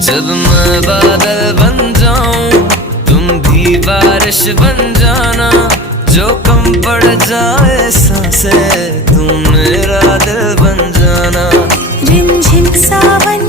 जब मैं बादल बन जाऊं तुम भी बारिश बन जाना, जो कम पड़ जाए सांसें तुम मेरा दिल बन जाना। रिमझिम सावन